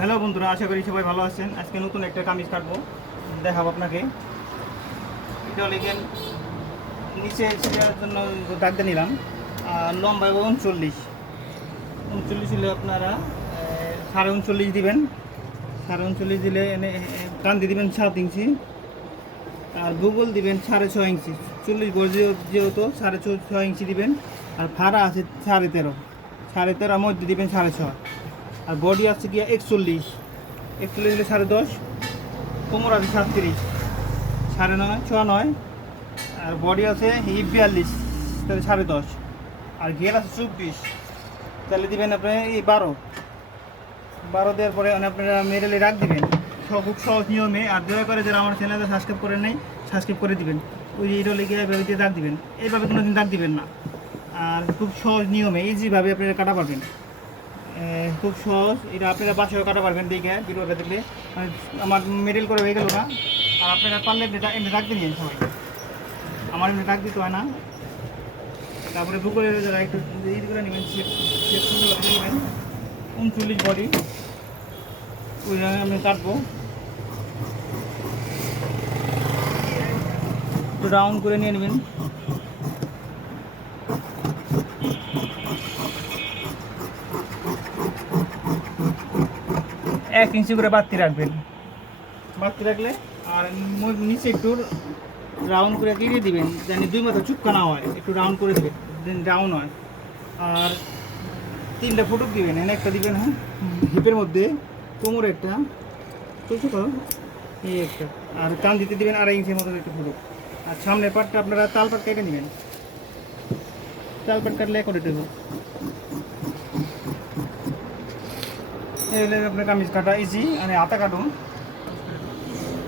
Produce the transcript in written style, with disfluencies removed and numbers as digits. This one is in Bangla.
হ্যালো বন্ধুরা, আশা করি সবাই ভালো আছেন। আজকে নতুন একটা কামিজ কাটবো, দেখাবো আপনাকে। এটা লেগেন নিচে সেটার জন্য দাগ দিয়ে নিলাম। আর লম্বা এবং 39 হলে আপনারা 39.5 দিবেন। 39.5 দিলে এনে টান দিয়ে দিবেন 7 ইঞ্চি, আর ভূগোল দিবেন 6.5 ইঞ্চি। 40 গজ যেহেতু 6.5 ইঞ্চি দিবেন। আর ফাড়া আছে 13.5, 13.5 মধ্যে দিবেন 6.5। আর বডি আছে গিয়ে 41, 41 হলে 10.5। কোমর আছে 37, 9.5, 9.5। আর বডি আছে 42, তাহলে 10.5। আর ঘের আছে 24, তাহলে দিবেন আপনি এই 12 দেওয়ার পরে আপনারা মেরেলে রাখ দিবেন। খুব সহজ নিয়মে। আর দয়া করে যারা আমার চ্যানেলে সাবস্ক্রাইব করেন নাই, সাবস্ক্রাইব করে দিবেন। ওই যে এটা লেগে এভাবে দিয়ে দাগ দিবেন, এইভাবে কোনো দিন দাগ দিবেন না। আর খুব সহজ নিয়মে ইজিভাবে আপনারা কাটা পারবেন, খুব সহজ। এটা আপনারা বাসায়ও কাটা পারবেন। দেখে ভিডিওটা দেখলে আমার মেডেল করে হয়ে গেল না। আর আপনারা পারলে এমনি রাখতে নিয়ে সবাই, আমার এমনি রাখ দিতে হয় না। তারপরে ভূগোলের যারা একটু ই করে নেবেন, নেবেন 39 বডি, ওই জায়গায় আমি কাটবো। একটু রাউন্ড করে নিয়ে নেবেন। এক ইঞ্চি করে বাড়তি রাখবেন, বাড়তি রাখলে। আর নিচে একটু রাউন্ড করে দিয়ে দিবেন, জানি 2 মাথা চুপকা না হয়, একটু রাউন্ড করে দেবেন, রাউন্ড হয়। আর 3টা ফুটুক দিবেন, এনে একটা দিবেন, হ্যাঁ, হিপের মধ্যে, কোমরে একটা, চলছে এই একটা। আর কান দিতে দিবেন 2.5 ইঞ্চির মতো একটু ফুটুক। আর সামনের পাটটা আপনারা তালপাট কেটে নেবেন, তালপাট কাটলে করে দেবো। এই হলে আপনার কামিজ কাটা ইজি। মানে হাতা কাটুন।